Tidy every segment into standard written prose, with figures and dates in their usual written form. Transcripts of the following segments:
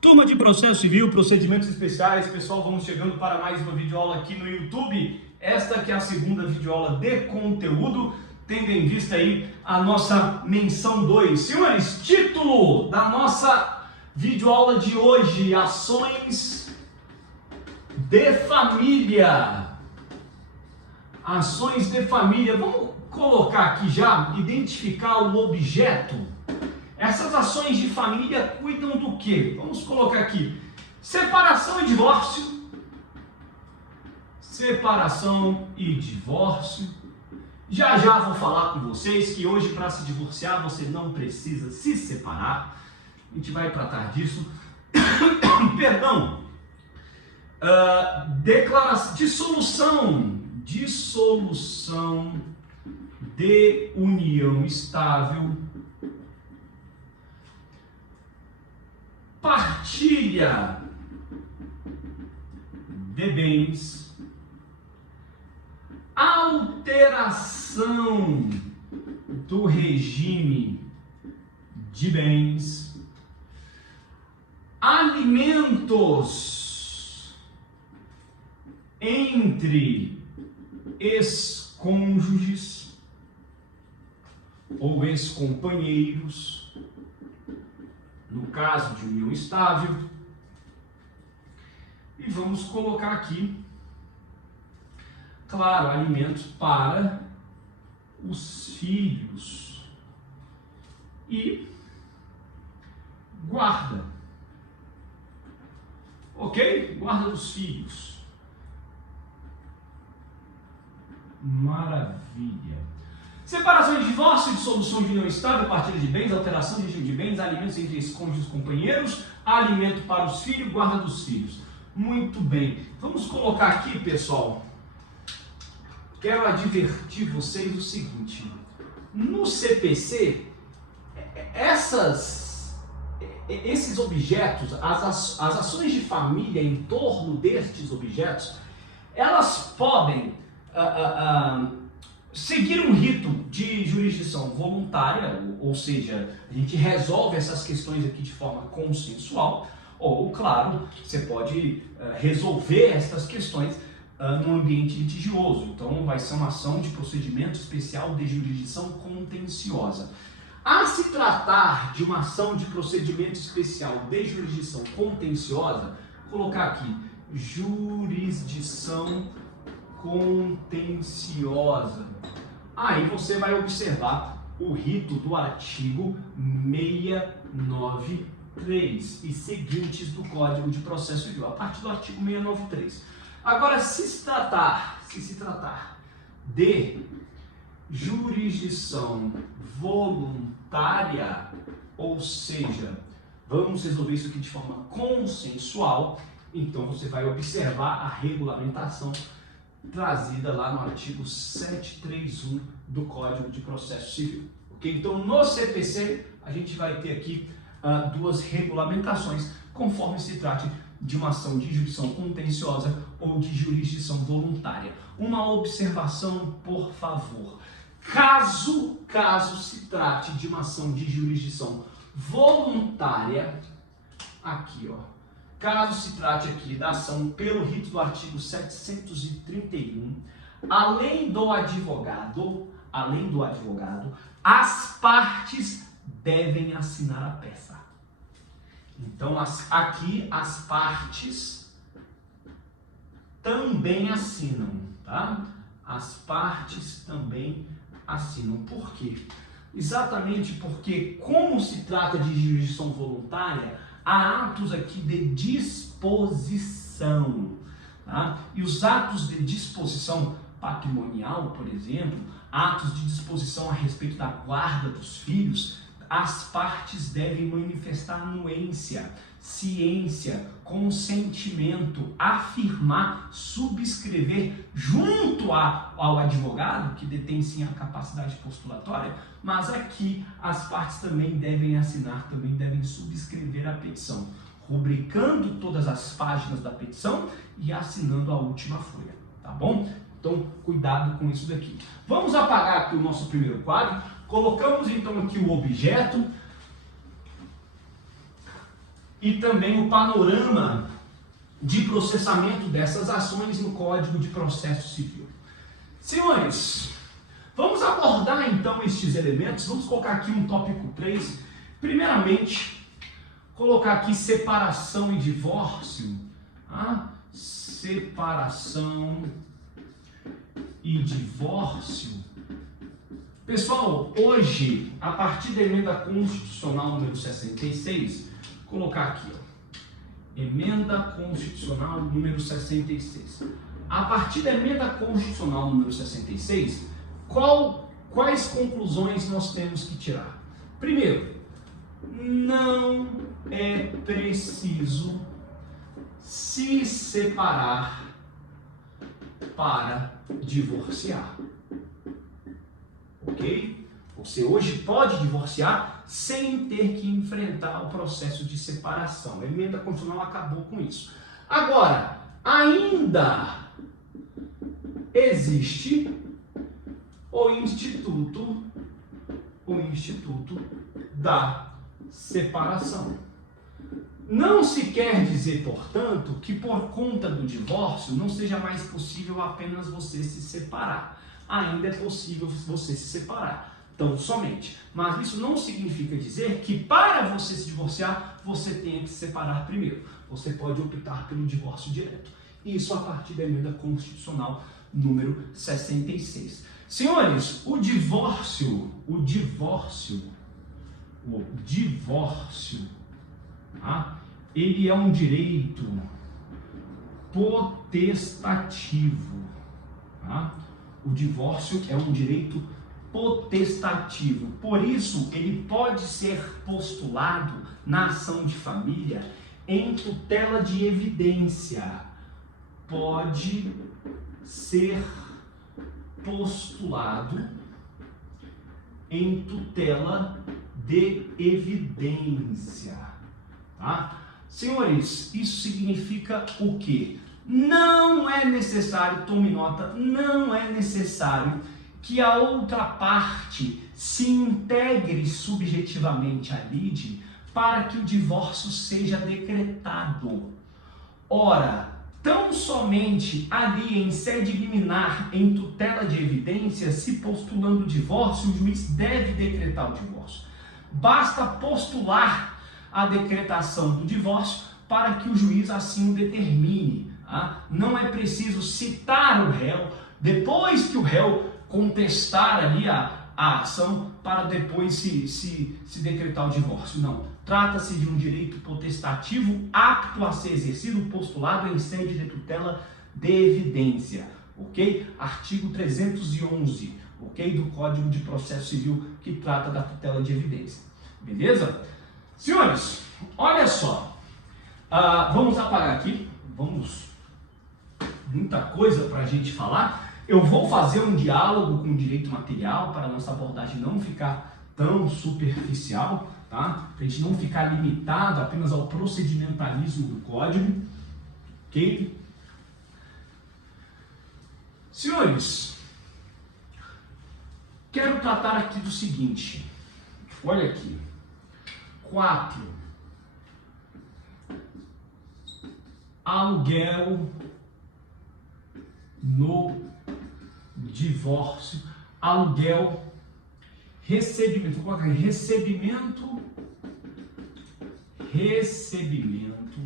Turma de Processo Civil, Procedimentos Especiais, pessoal, vamos chegando para mais uma videoaula aqui no YouTube. Esta que é a segunda videoaula de conteúdo, tendo em vista aí a nossa menção 2. Senhores, título da nossa videoaula de hoje, Ações de Família. Ações de família. Vamos colocar aqui já, identificar o objeto. Essas ações de família cuidam do quê? Vamos colocar aqui, separação e divórcio. Separação e divórcio. Já vou falar com vocês que hoje, para se divorciar, você não precisa se separar. A gente vai tratar disso. Perdão. Declaração, dissolução de união estável. Partilha de bens, alteração do regime de bens, alimentos entre ex-cônjuges ou ex-companheiros, no caso de união estável. E vamos colocar aqui, claro, alimentos para os filhos e guarda. Ok? Guarda dos filhos. Maravilha. Separação e divórcio, dissolução de união estável, partilha de bens, alteração de regime de bens, alimentos entre ex-cônjuges e companheiros, alimento para os filhos, guarda dos filhos. Muito bem. Vamos colocar aqui, pessoal. Quero advertir vocês o seguinte. No CPC, esses objetos, as ações de família em torno destes objetos, elas podem seguir um rito de jurisdição voluntária, ou seja, a gente resolve essas questões aqui de forma consensual, ou, claro, você pode resolver essas questões no ambiente litigioso. Então, vai ser uma ação de procedimento especial de jurisdição contenciosa. A se tratar de uma ação de procedimento especial de jurisdição contenciosa, vou colocar aqui, jurisdição contenciosa. Aí você vai observar o rito do artigo 693 e seguintes do Código de Processo Civil, a partir do artigo 693. Agora, se se tratar de jurisdição voluntária, ou seja, vamos resolver isso aqui de forma consensual, então você vai observar a regulamentação trazida lá no artigo 731 do Código de Processo Civil. Okay? Então, no CPC, a gente vai ter aqui duas regulamentações, conforme se trate de uma ação de jurisdição contenciosa ou de jurisdição voluntária. Uma observação, por favor. Caso se trate de uma ação de jurisdição voluntária, aqui, ó. Caso se trate aqui da ação pelo rito do artigo 731, além do advogado, as partes devem assinar a peça. Então, aqui as partes também assinam, tá? As partes também assinam. Por quê? Exatamente porque, como se trata de jurisdição voluntária, há atos aqui de disposição, tá? E os atos de disposição patrimonial, por exemplo, atos de disposição a respeito da guarda dos filhos, as partes devem manifestar anuência, ciência, consentimento, afirmar, subscrever junto ao advogado, que detém sim a capacidade postulatória, mas aqui as partes também devem assinar, também devem subscrever a petição, rubricando todas as páginas da petição e assinando a última folha, tá bom? Então, cuidado com isso daqui. Vamos apagar aqui o nosso primeiro quadro. Colocamos então aqui o objeto. e também o panorama de processamento dessas ações no Código de Processo Civil. Senhores, vamos abordar então estes elementos. Vamos colocar aqui um tópico 3. Primeiramente, colocar aqui separação e divórcio. Tá? Separação e divórcio. Pessoal, hoje, a partir da emenda constitucional número 66, vou colocar aqui, ó, emenda constitucional número 66. A partir da emenda constitucional número 66, quais conclusões nós temos que tirar? Primeiro, não é preciso se separar para divorciar. Ok? Você hoje pode divorciar sem ter que enfrentar o processo de separação. A emenda constitucional acabou com isso. Agora, ainda existe o instituto da separação. Não se quer dizer, portanto, que por conta do divórcio não seja mais possível apenas você se separar. Ainda é possível você se separar, tão somente. Mas isso não significa dizer que para você se divorciar, você tenha que se separar primeiro. Você pode optar pelo divórcio direto. Isso a partir da emenda constitucional número 66. Senhores, o divórcio, tá? Ele é um direito potestativo. Tá? O divórcio é um direito potestativo. Por isso, ele pode ser postulado na ação de família em tutela de evidência. Pode ser postulado em tutela de evidência. Tá? Senhores, isso significa o quê? Não é necessário, tome nota, não é necessário que a outra parte se integre subjetivamente à lide para que o divórcio seja decretado. Ora, tão somente ali em sede liminar, em tutela de evidência, se postulando o divórcio, o juiz deve decretar o divórcio. Basta postular a decretação do divórcio para que o juiz assim o determine. Tá? Não é preciso citar o réu, depois que o réu contestar ali a ação, para depois se decretar o divórcio. Não. Trata-se de um direito potestativo apto a ser exercido, postulado em sede de tutela de evidência. Ok? Artigo 311, ok? Do Código de Processo Civil, que trata da tutela de evidência. Beleza? Senhores, olha só. Vamos apagar aqui. Muita coisa para a gente falar. Eu vou fazer um diálogo com o direito material para a nossa abordagem não ficar tão superficial, tá? Para a gente não ficar limitado apenas ao procedimentalismo do código, ok? Senhores, quero tratar aqui do seguinte, olha aqui, 4, aluguel no divórcio, aluguel, recebimento, vou colocar aqui, recebimento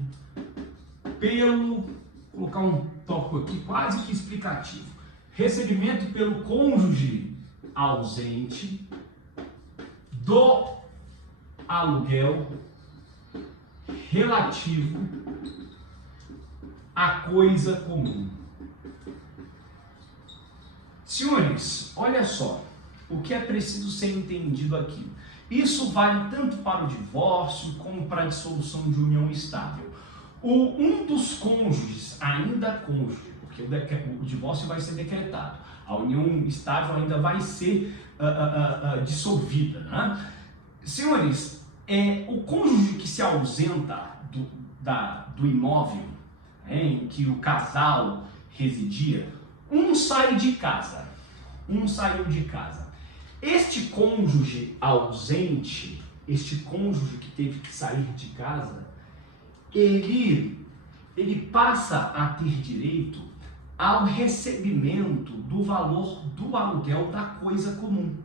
pelo, vou colocar um tópico aqui quase que explicativo, recebimento pelo cônjuge ausente do aluguel relativo à coisa comum. Senhores, olha só, o que é preciso ser entendido aqui. Isso vale tanto para o divórcio como para a dissolução de união estável. Um dos cônjuges, ainda cônjuge, porque o divórcio vai ser decretado, a união estável ainda vai ser dissolvida. Né? Senhores, o cônjuge que se ausenta do imóvel em que o casal residia, um saiu de casa. Este cônjuge ausente, este cônjuge que teve que sair de casa, ele passa a ter direito ao recebimento do valor do aluguel da coisa comum.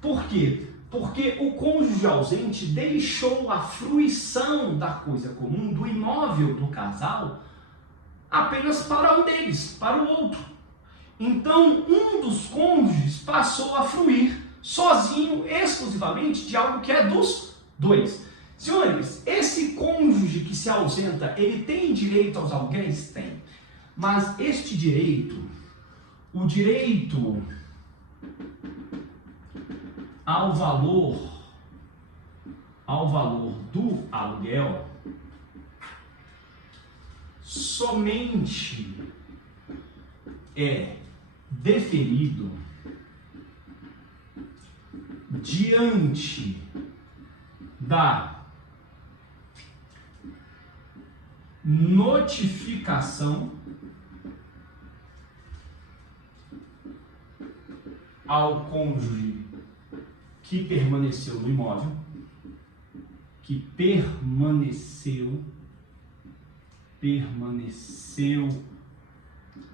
Por quê? Porque o cônjuge ausente deixou a fruição da coisa comum, do imóvel do casal, apenas para um deles, para o outro. Então, um dos cônjuges passou a fruir sozinho, exclusivamente, de algo que é dos dois. Senhores, esse cônjuge que se ausenta, ele tem direito aos aluguéis? Tem. Mas este direito, o direito ao valor do aluguel, somente é deferido diante da notificação ao cônjuge que permaneceu no imóvel,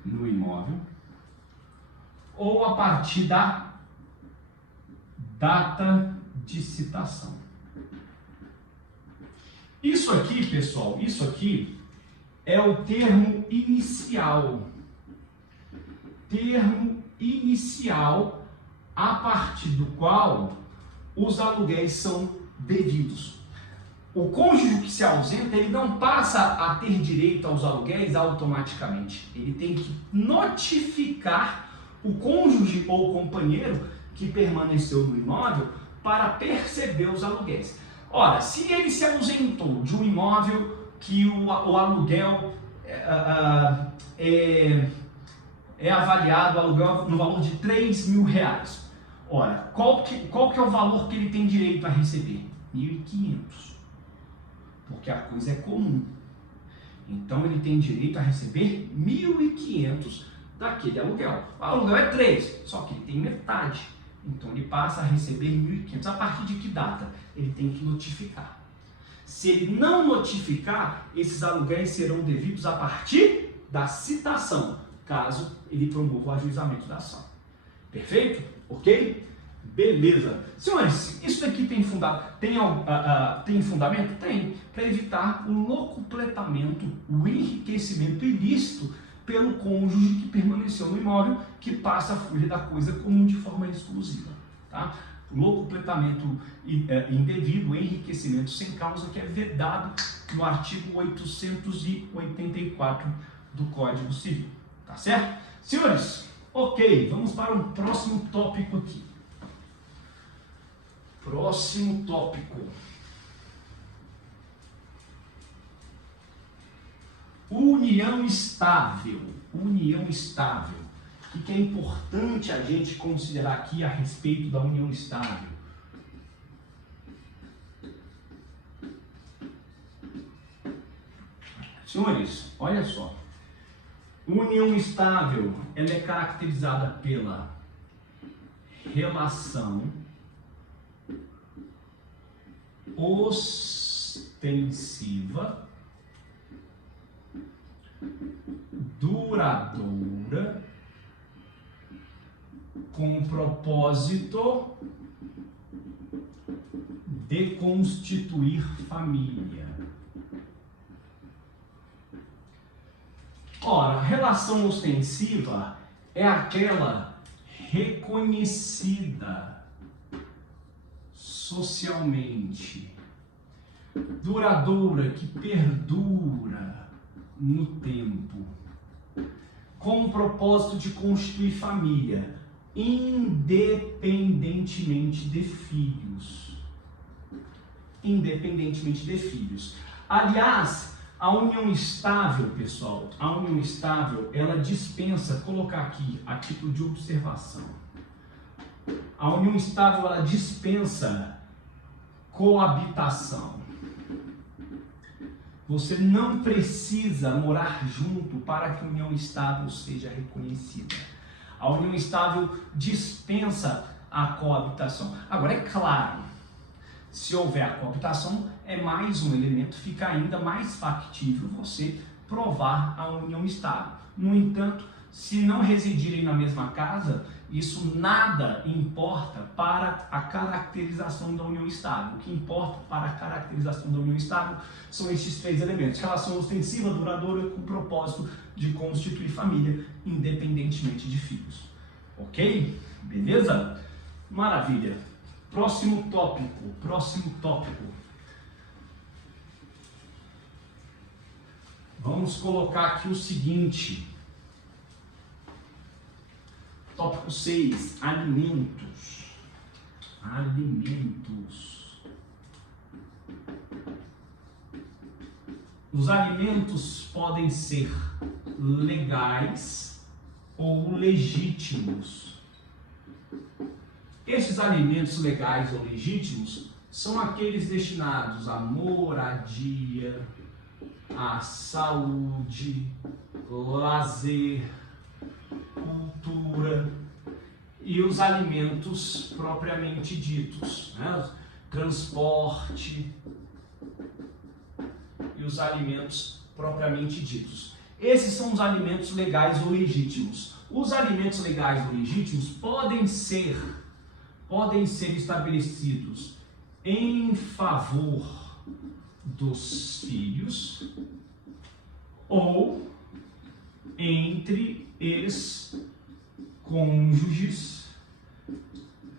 no imóvel, ou a partir da data de citação. Isso aqui, pessoal, isso aqui é o termo inicial. Termo inicial a partir do qual os aluguéis são devidos. O cônjuge que se ausenta, ele não passa a ter direito aos aluguéis automaticamente. Ele tem que notificar o cônjuge ou companheiro que permaneceu no imóvel para perceber os aluguéis. Ora, se ele se ausentou de um imóvel que o aluguel é avaliado, o aluguel no valor de R$3.000. Ora, qual que é o valor que ele tem direito a receber? 1.500. Porque a coisa é comum. Então ele tem direito a receber 1.500 daquele aluguel. O aluguel é 3, só que ele tem metade. Então ele passa a receber 1.500. A partir de que data? Ele tem que notificar. Se ele não notificar, esses aluguéis serão devidos a partir da citação, caso ele promova o ajuizamento da ação. Perfeito? Ok? Beleza. Senhores, isso daqui tem fundamento? Tem. Para evitar o locupletamento, o enriquecimento ilícito pelo cônjuge que permaneceu no imóvel, que passa a fruir da coisa comum de forma exclusiva. Tá? Locupletamento indevido, enriquecimento sem causa, que é vedado no artigo 884 do Código Civil. Tá certo? Senhores, ok, vamos para um próximo tópico aqui. Próximo tópico. União estável. União estável. O que é importante a gente considerar aqui a respeito da união estável? Senhores, olha só. União estável, ela é caracterizada pela relação ostensiva, duradoura, com propósito de constituir família. Ora, relação ostensiva é aquela reconhecida socialmente, duradoura, que perdura no tempo, com o propósito de constituir família, independentemente de filhos. Independentemente de filhos. Aliás, a união estável, pessoal, a união estável, ela dispensa, colocar aqui a título de observação, a união estável, ela dispensa coabitação. Você não precisa morar junto para que a união estável seja reconhecida. A união estável dispensa a coabitação. Agora, é claro, se houver a coabitação, é mais um elemento, fica ainda mais factível você provar a união estável. No entanto, se não residirem na mesma casa, isso nada importa para a caracterização da união estável. O que importa para a caracterização da união estável são estes três elementos: relação ostensiva, duradoura, com o propósito de constituir família, independentemente de filhos. Ok? Beleza? Maravilha. Próximo tópico. Vamos colocar aqui o seguinte. Tópico 6, alimentos. Os alimentos podem ser legais ou legítimos. Esses alimentos legais ou legítimos são aqueles destinados à moradia, à saúde, lazer, cultura e os alimentos propriamente ditos, né? Transporte e os alimentos propriamente ditos. Esses são os alimentos legais ou legítimos. Os alimentos legais ou legítimos podem ser estabelecidos em favor dos filhos ou entre ex-cônjuges,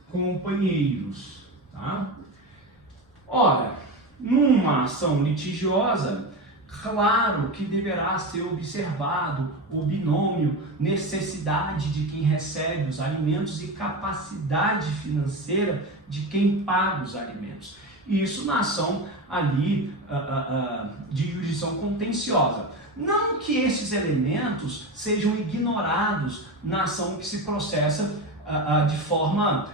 companheiros, tá? Ora, numa ação litigiosa, claro que deverá ser observado o binômio necessidade de quem recebe os alimentos e capacidade financeira de quem paga os alimentos. Isso na ação ali de jurisdição contenciosa. Não que esses elementos sejam ignorados na ação que se processa de forma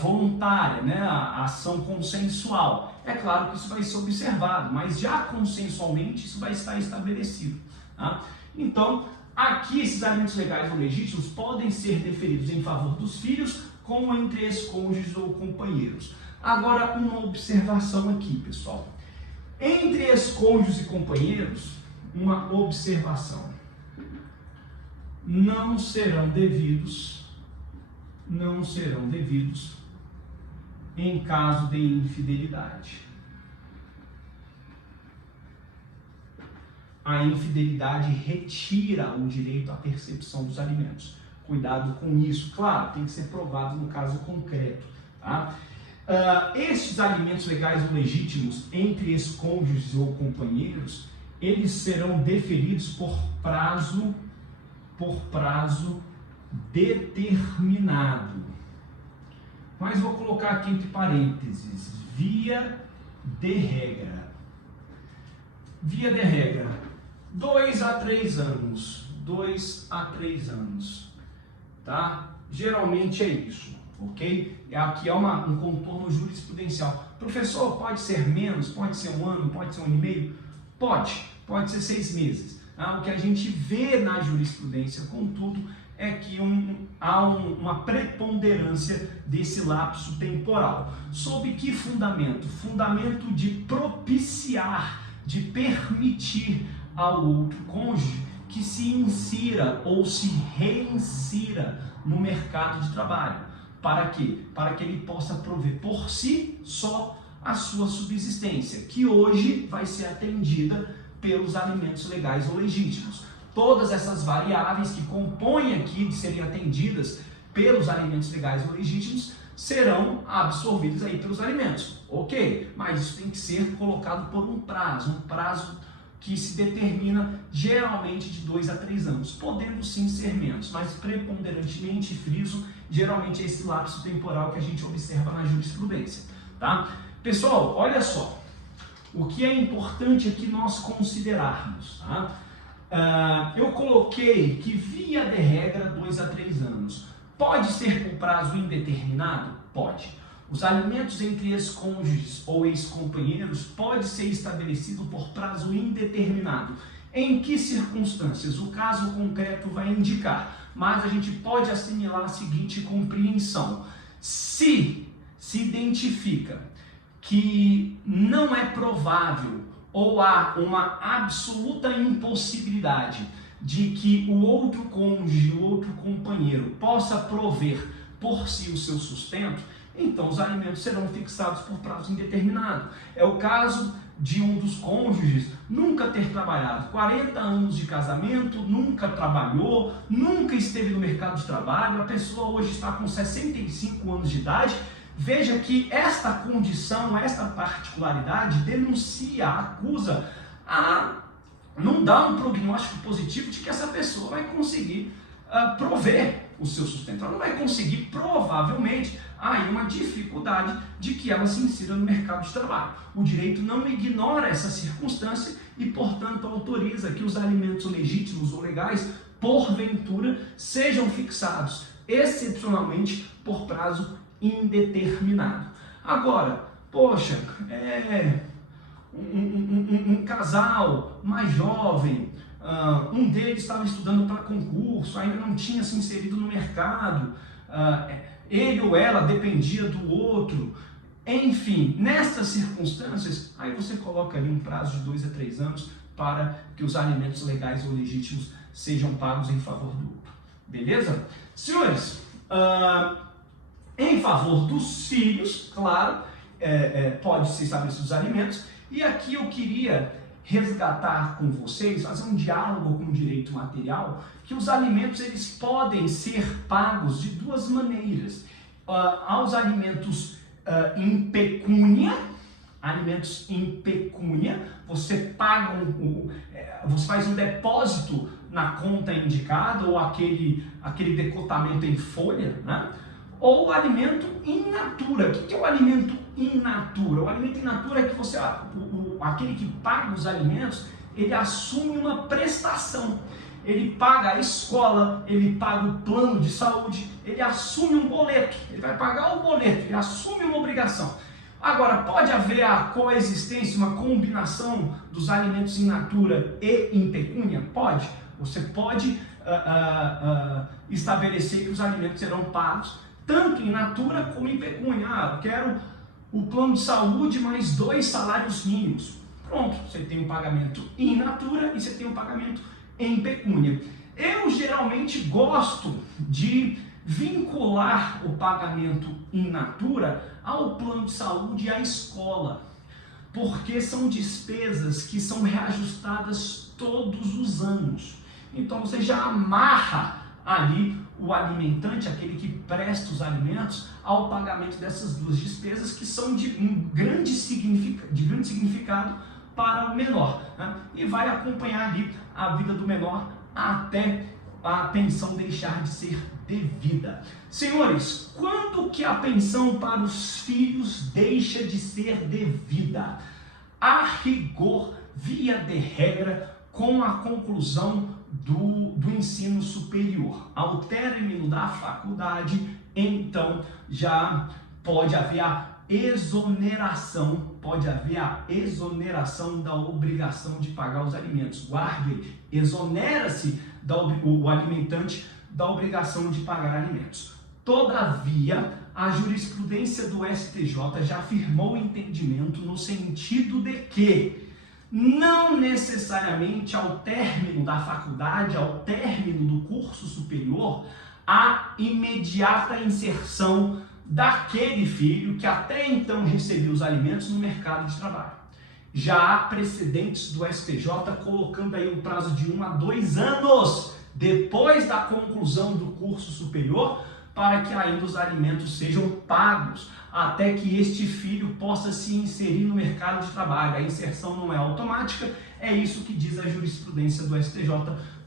voluntária, né? A ação consensual. É claro que isso vai ser observado, mas já consensualmente isso vai estar estabelecido. Tá? Então, aqui esses alimentos legais ou legítimos podem ser deferidos em favor dos filhos, como entre ex-cônjuges ou companheiros. Agora, uma observação aqui, pessoal. Entre ex-cônjuges e companheiros, uma observação. Não serão devidos em caso de infidelidade. A infidelidade retira o direito à percepção dos alimentos. Cuidado com isso. Claro, tem que ser provado no caso concreto. Tá? Estes alimentos legais ou legítimos entre ex-cônjuges ou companheiros, eles serão deferidos por prazo determinado. Mas vou colocar aqui entre parênteses, via de regra. Via de regra, 2 a 3 anos. 2 a 3 anos. Tá? Geralmente é isso, ok? Aqui é um contorno jurisprudencial. Professor, pode ser menos? Pode ser 1 ano? Pode ser 1 ano e meio? Pode ser 6 meses. O que a gente vê na jurisprudência, contudo, é que há uma preponderância desse lapso temporal. Sob que fundamento? Fundamento de propiciar, de permitir ao outro cônjuge que se insira ou se reinsira no mercado de trabalho. Para quê? Para que ele possa prover por si só a sua subsistência, que hoje vai ser atendida pelos alimentos legais ou legítimos. Todas essas variáveis que compõem aqui de serem atendidas pelos alimentos legais ou legítimos serão absorvidas aí pelos alimentos. Ok, mas isso tem que ser colocado por um prazo que se determina geralmente de 2 a 3 anos, podendo sim ser menos, mas preponderantemente, friso, geralmente é esse lapso temporal que a gente observa na jurisprudência. Tá? Pessoal, olha só, o que é importante aqui nós considerarmos. Tá? Eu coloquei que via de regra 2 a 3 anos. Pode ser por prazo indeterminado? Pode. Os alimentos entre ex-cônjuges ou ex-companheiros pode ser estabelecido por prazo indeterminado. Em que circunstâncias? O caso concreto vai indicar, mas a gente pode assimilar a seguinte compreensão. Se identifica que não é provável ou há uma absoluta impossibilidade de que o outro cônjuge, o outro companheiro possa prover por si o seu sustento, então os alimentos serão fixados por prazo indeterminado. É o caso de um dos cônjuges nunca ter trabalhado, 40 anos de casamento, nunca trabalhou, nunca esteve no mercado de trabalho, a pessoa hoje está com 65 anos de idade. Veja que esta condição, esta particularidade denuncia, acusa, não dá um prognóstico positivo de que essa pessoa vai conseguir prover o seu sustento. Ela não vai conseguir, provavelmente, há aí uma dificuldade de que ela se insira no mercado de trabalho. O direito não ignora essa circunstância e, portanto, autoriza que os alimentos legítimos ou legais, porventura, sejam fixados excepcionalmente por prazo indeterminado. Agora, poxa, um casal mais jovem, um deles estava estudando para concurso, ainda não tinha se inserido no mercado, ele ou ela dependia do outro, enfim, nessas circunstâncias, aí você coloca ali um prazo de 2 a 3 anos para que os alimentos legais ou legítimos sejam pagos em favor do outro. Beleza? Senhores, em favor dos filhos, claro, pode ser estabelecidos os alimentos, e aqui eu queria resgatar com vocês, fazer um diálogo com o direito material, que os alimentos eles podem ser pagos de duas maneiras. Aos alimentos em pecúnia, você paga você faz um depósito na conta indicada, ou aquele decotamento em folha, né? Ou alimento in natura. O que é o alimento in natura? O alimento in natura é que aquele que paga os alimentos, ele assume uma prestação. Ele paga a escola, ele paga o plano de saúde, ele assume um boleto, ele vai pagar o boleto, ele assume uma obrigação. Agora, pode haver a coexistência, uma combinação dos alimentos in natura e in pecúnia? Pode. Você pode estabelecer que os alimentos serão pagos tanto in natura como em pecúnia. Eu quero o plano de saúde mais 2 salários mínimos. Pronto, você tem um pagamento in natura e você tem um pagamento em pecúnia. Eu geralmente gosto de vincular o pagamento in natura ao plano de saúde e à escola, porque são despesas que são reajustadas todos os anos. Então você já amarra ali o alimentante, aquele que presta os alimentos, ao pagamento dessas duas despesas que são de grande significado para o menor, né? E vai acompanhar ali a vida do menor até a pensão deixar de ser devida. Senhores, quando que a pensão para os filhos deixa de ser devida? A rigor, via de regra, com a conclusão do ensino superior. Ao término da faculdade, então já pode haver a exoneração, da obrigação de pagar os alimentos. Guarde, exonera-se o alimentante da obrigação de pagar alimentos. Todavia, a jurisprudência do STJ já afirmou o entendimento no sentido de que não necessariamente ao término da faculdade, ao término do curso superior, há imediata inserção daquele filho que até então recebia os alimentos no mercado de trabalho. Já há precedentes do STJ colocando aí um prazo de 1 a 2 anos depois da conclusão do curso superior para que ainda os alimentos sejam pagos, até que este filho possa se inserir no mercado de trabalho. A inserção não é automática, é isso que diz a jurisprudência do STJ,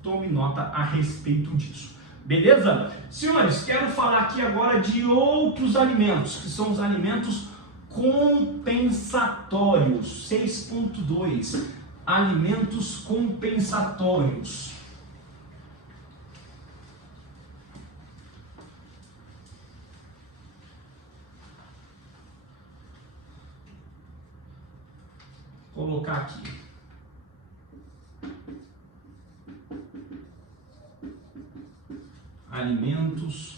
tome nota a respeito disso. Beleza? Senhores, quero falar aqui agora de outros alimentos, que são os alimentos compensatórios. 6.2, alimentos compensatórios. Vou colocar aqui. Alimentos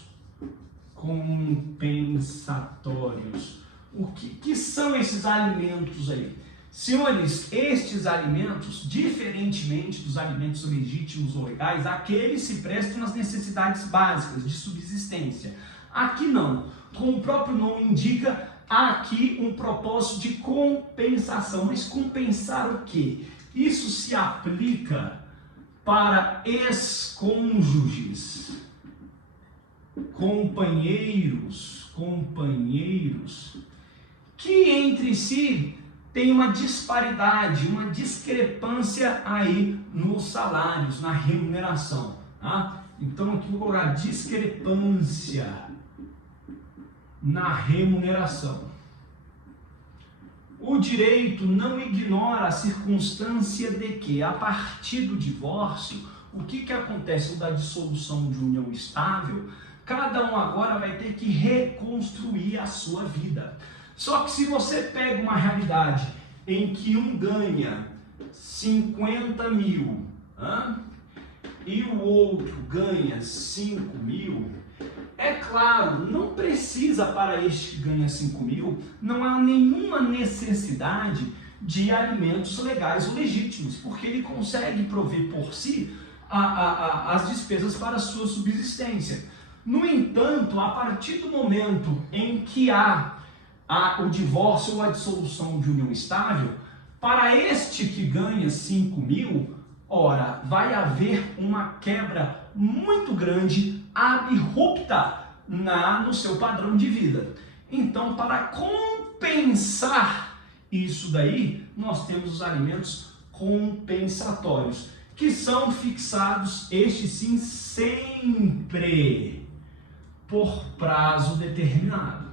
compensatórios. O que são esses alimentos aí? Senhores, estes alimentos, diferentemente dos alimentos legítimos ou legais, aqueles se prestam às necessidades básicas de subsistência. Aqui não. Como o próprio nome indica, há aqui um propósito de compensação. Mas compensar o quê? Isso se aplica para ex-cônjuges, companheiros, que entre si tem uma disparidade, uma discrepância aí nos salários, na remuneração. Tá? Então aqui vou colocar discrepância na remuneração. O direito não ignora a circunstância de que, a partir do divórcio, o que acontece da dissolução de união estável? Cada um agora vai ter que reconstruir a sua vida. Só que se você pega uma realidade em que um ganha 50 mil e o outro ganha 5 mil, é claro, não precisa para este que ganha 5 mil, não há nenhuma necessidade de alimentos legais ou legítimos, porque ele consegue prover por si as despesas para a sua subsistência. No entanto, a partir do momento em que há o divórcio ou a dissolução de união estável, para este que ganha 5 mil, ora, vai haver uma quebra muito grande, abrupta no seu padrão de vida. Então, para compensar isso daí, nós temos os alimentos compensatórios, que são fixados, estes sim, sempre por prazo determinado.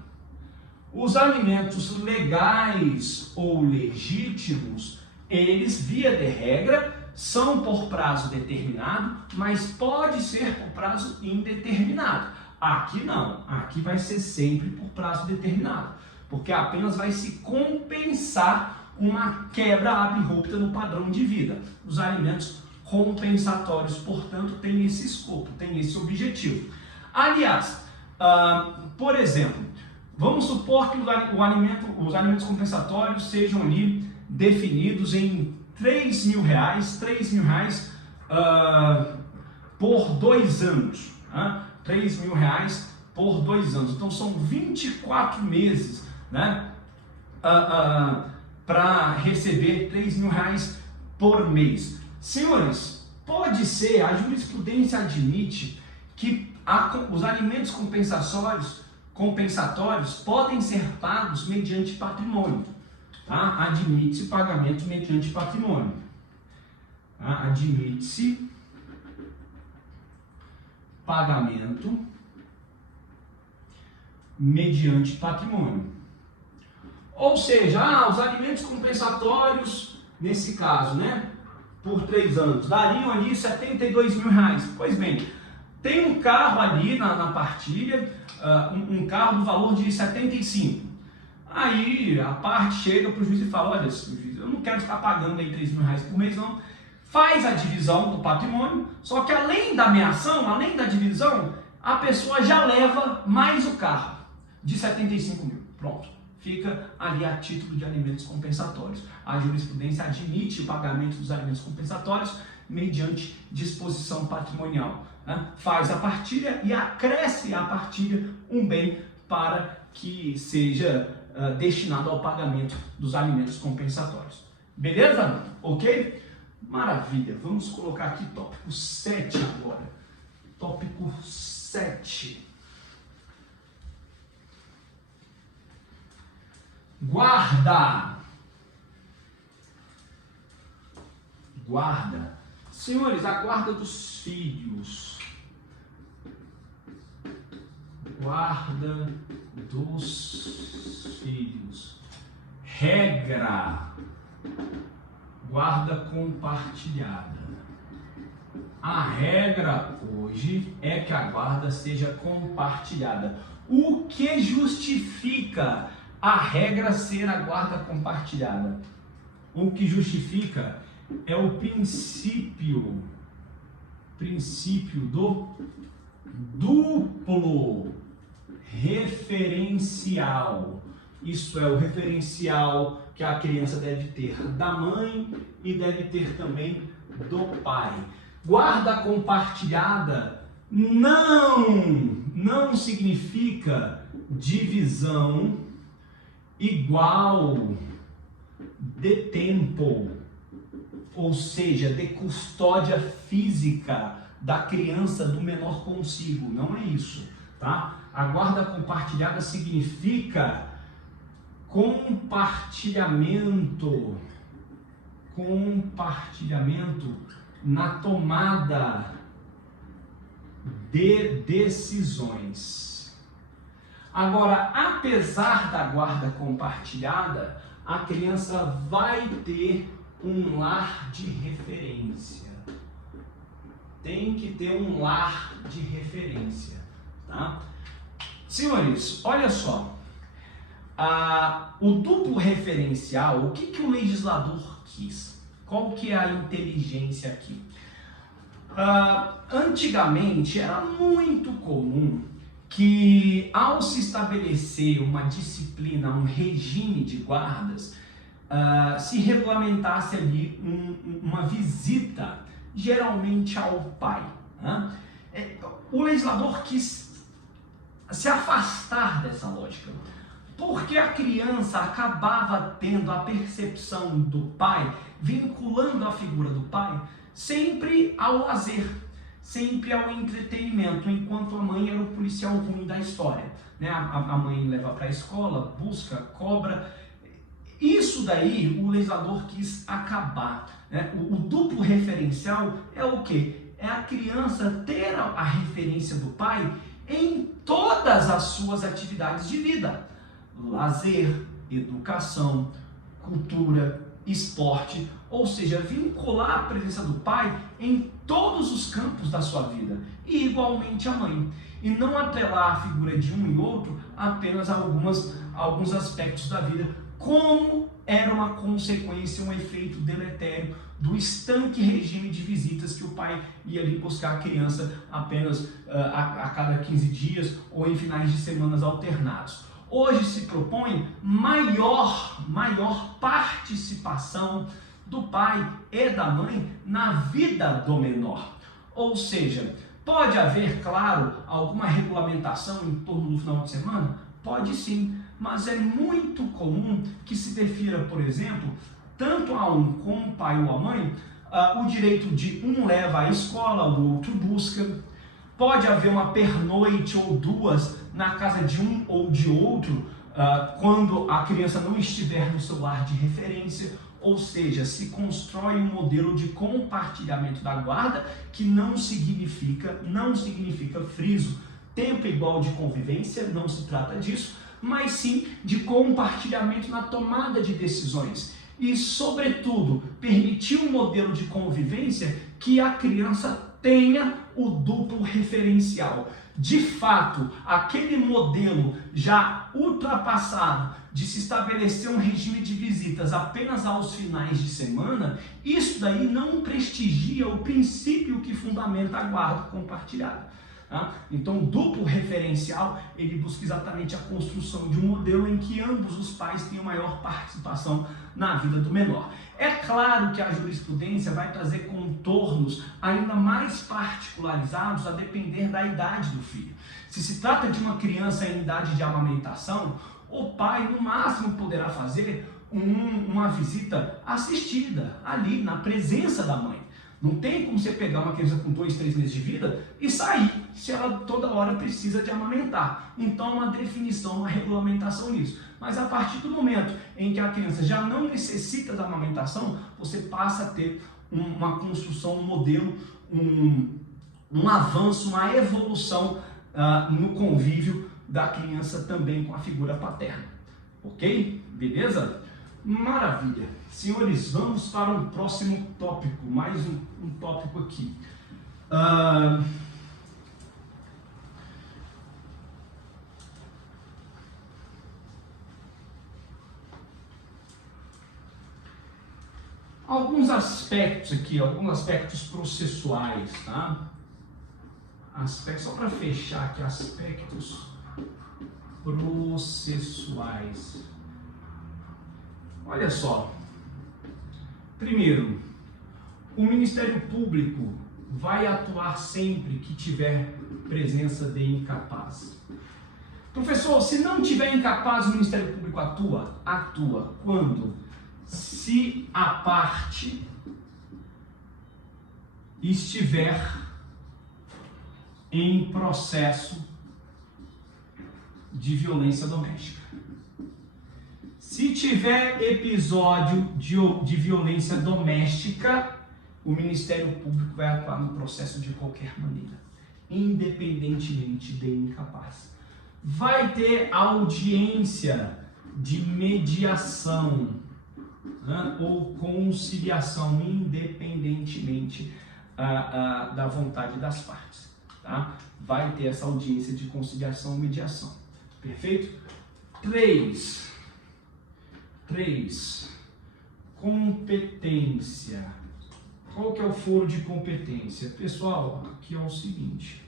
Os alimentos legais ou legítimos, eles, via de regra, são por prazo determinado, mas pode ser por prazo indeterminado. Aqui não, aqui vai ser sempre por prazo determinado, porque apenas vai se compensar uma quebra abrupta no padrão de vida. Os alimentos compensatórios, portanto, têm esse escopo, têm esse objetivo. Aliás, por exemplo, vamos supor que os alimentos compensatórios sejam ali definidos em R$3.000 por 2 anos. R$3.000 por 2 anos. Então são 24 meses, né, para receber R$3.000 por mês. Senhores, pode ser, a jurisprudência admite que os alimentos compensatórios podem ser pagos mediante patrimônio. Tá? Admite-se pagamento mediante patrimônio. Tá? Admite-se pagamento mediante patrimônio. Ou seja, os alimentos compensatórios, nesse caso, né, por 3 anos, dariam ali R$72.000. Pois bem, tem um carro ali na partilha, um carro do valor de 75. Aí a parte chega para o juiz e fala: olha, juiz, eu não quero ficar pagando aí R$3.000 por mês, não. Faz a divisão do patrimônio, só que além da meação, além da divisão, a pessoa já leva mais o carro de 75 mil. Pronto, fica ali a título de alimentos compensatórios. A jurisprudência admite o pagamento dos alimentos compensatórios mediante disposição patrimonial. Né? Faz a partilha e acresce à partilha um bem para que seja destinado ao pagamento dos alimentos compensatórios. Beleza? Ok? Maravilha. Vamos colocar aqui tópico 7 agora. Tópico 7. Guarda. Guarda. Senhores, a guarda dos filhos. Guarda dos filhos. Regra. Guarda compartilhada. A regra hoje é que a guarda seja compartilhada. O que justifica a regra ser a guarda compartilhada? O que justifica é o princípio do duplo referencial. Isso é o referencial que a criança deve ter da mãe e deve ter também do pai. Guarda compartilhada não significa divisão igual de tempo, ou seja, de custódia física da criança do menor consigo. Não é isso, tá? A guarda compartilhada significa compartilhamento na tomada de decisões. Agora, apesar da guarda compartilhada, a criança vai ter um lar de referência. Tem que ter um lar de referência, tá? Senhores, olha só. O duplo referencial, o que o legislador quis? Qual que é a inteligência aqui? Antigamente era muito comum que, ao se estabelecer uma disciplina, um regime de guardas, se regulamentasse ali uma visita, geralmente ao pai, né? O legislador quis se afastar dessa lógica, porque a criança acabava tendo a percepção do pai, vinculando a figura do pai, sempre ao lazer, sempre ao entretenimento, enquanto a mãe era o policial ruim da história, né? A mãe leva para a escola, busca, cobra. Isso daí o legislador quis acabar, né? O duplo referencial é o quê? É a criança ter a referência do pai em todas as suas atividades de vida. Lazer, educação, cultura, esporte, ou seja, vincular a presença do pai em todos os campos da sua vida, e igualmente a mãe, e não atrelar a figura de um e outro apenas a alguns aspectos da vida, como era uma consequência, um efeito deletério do estanque regime de visitas que o pai ia ali buscar a criança apenas a cada 15 dias ou em finais de semanas alternados. Hoje se propõe maior participação do pai e da mãe na vida do menor. Ou seja, pode haver, claro, alguma regulamentação em torno do final de semana? Pode sim, mas é muito comum que se defira, por exemplo, tanto a um como o pai ou a mãe, o direito de um leva à escola, o outro busca. Pode haver uma pernoite ou duas na casa de um ou de outro, quando a criança não estiver no seu lar de referência, ou seja, se constrói um modelo de compartilhamento da guarda que não significa, friso, tempo igual de convivência, não se trata disso, mas sim de compartilhamento na tomada de decisões. E, sobretudo, permitir um modelo de convivência que a criança tenha o duplo referencial. De fato, aquele modelo já ultrapassado de se estabelecer um regime de visitas apenas aos finais de semana, isso daí não prestigia o princípio que fundamenta a guarda compartilhada. Tá? Então, o duplo referencial, ele busca exatamente a construção de um modelo em que ambos os pais tenham maior participação na vida do menor. É claro que a jurisprudência vai trazer contornos ainda mais particularizados a depender da idade do filho. Se se trata de uma criança em idade de amamentação, o pai no máximo poderá fazer uma visita assistida ali na presença da mãe. Não tem como você pegar uma criança com 2, 3 meses de vida e sair, se ela toda hora precisa de amamentar. Então, uma definição, uma regulamentação nisso. Mas a partir do momento em que a criança já não necessita da amamentação, você passa a ter uma construção, um modelo, um avanço, uma evolução no convívio da criança também com a figura paterna. Ok? Beleza? Maravilha. Senhores, vamos para um próximo tópico, mais um tópico aqui. Alguns aspectos aqui, alguns aspectos processuais, tá? Só para fechar aqui, aspectos processuais. Olha só. Primeiro, o Ministério Público vai atuar sempre que tiver presença de incapaz. Professor, se não tiver incapaz, o Ministério Público atua? Atua. Quando? Se a parte estiver em processo de violência doméstica. Se tiver episódio de violência doméstica, o Ministério Público vai atuar no processo de qualquer maneira, independentemente de incapaz. Vai ter audiência de mediação, né, ou conciliação, independentemente da vontade das partes. Tá? Vai ter essa audiência de conciliação e mediação. Perfeito? 3. Competência. Qual que é o foro de competência? Pessoal, aqui é o seguinte.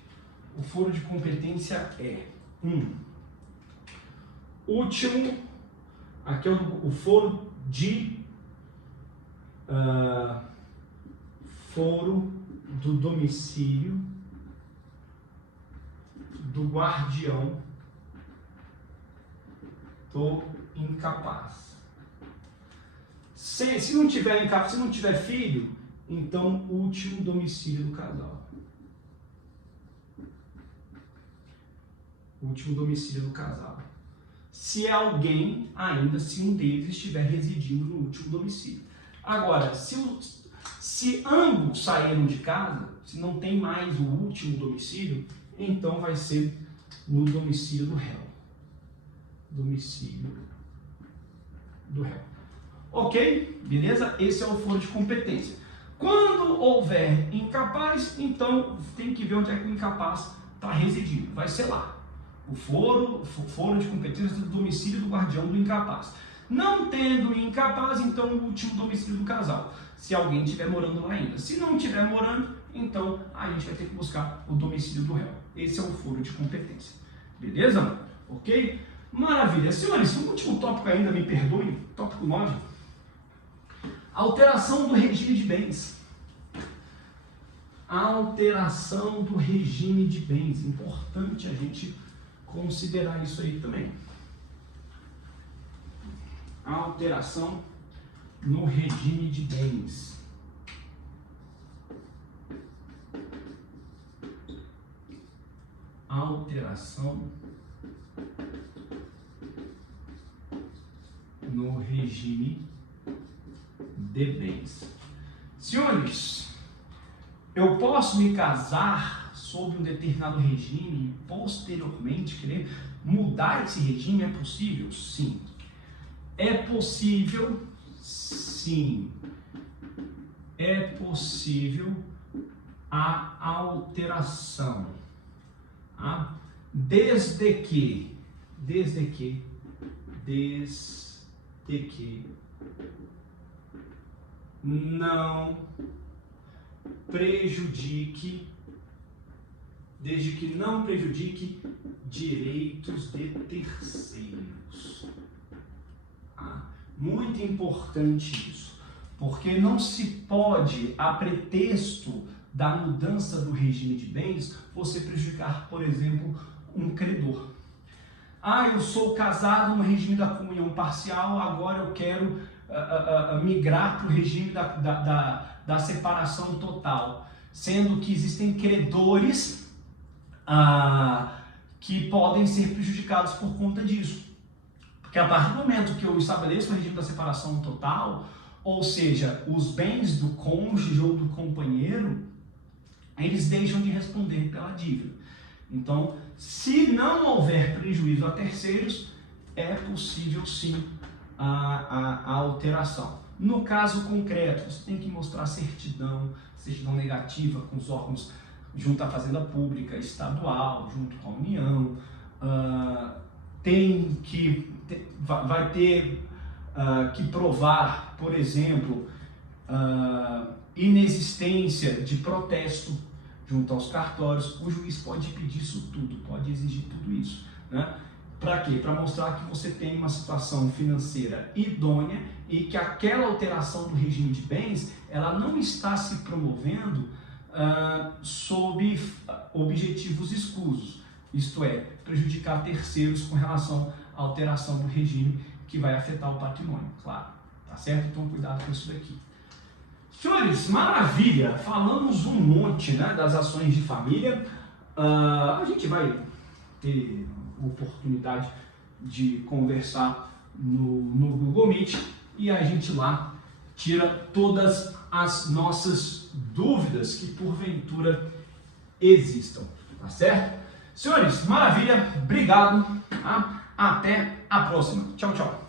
O foro de competência é último, aqui é o foro de foro do domicílio do guardião do incapaz. Se não tiver incapaz, se não tiver filho, então último domicílio do casal. Último domicílio do casal. Se alguém, ainda se um deles estiver residindo no último domicílio. Agora, se ambos saíram de casa, se não tem mais o último domicílio, então vai ser no domicílio do réu. Domicílio do réu. Ok? Beleza? Esse é o foro de competência. Quando houver incapaz, então tem que ver onde é que o incapaz está residindo. Vai ser lá. O foro de competência do domicílio do guardião do incapaz. Não tendo incapaz, então o último domicílio do casal. Se alguém estiver morando lá ainda. Se não estiver morando, então a gente vai ter que buscar o domicílio do réu. Esse é o foro de competência. Beleza? Ok? Maravilha. Senhores, um último tópico ainda, me perdoem. Tópico 9. Alteração do regime de bens. Alteração do regime de bens. Importante a gente considerar isso aí também. Alteração no regime de bens. Alteração no regime de bens. Senhores, eu posso me casar sob um determinado regime e posteriormente querer mudar esse regime? É possível? Sim. É possível? Sim. É possível a alteração. Desde que não prejudique, desde que não prejudique direitos de terceiros. Muito importante isso, porque não se pode, a pretexto da mudança do regime de bens, você prejudicar, por exemplo, um credor. Eu sou casado no regime da comunhão parcial, agora eu quero migrar para o regime da separação total, sendo que existem credores que podem ser prejudicados por conta disso. Porque a partir do momento que eu estabeleço o regime da separação total, ou seja, os bens do cônjuge ou do companheiro, eles deixam de responder pela dívida. Então, se não houver prejuízo a terceiros, é possível sim a alteração. No caso concreto, você tem que mostrar certidão negativa com os órgãos junto à Fazenda Pública, estadual, junto com a União, vai ter que provar, por exemplo, inexistência de protesto junto aos cartórios. O juiz pode pedir isso tudo, pode exigir tudo isso, né? Para quê? Para mostrar que você tem uma situação financeira idônea e que aquela alteração do regime de bens, ela não está se promovendo sob objetivos escusos, isto é, prejudicar terceiros com relação à alteração do regime que vai afetar o patrimônio, claro, tá certo? Então cuidado com isso daqui. Senhores, maravilha! Falamos um monte, né, das ações de família. A gente vai ter oportunidade de conversar no Google Meet e a gente lá tira todas as nossas dúvidas que porventura existam, tá certo? Senhores, maravilha, obrigado, tá? Até a próxima. Tchau, tchau.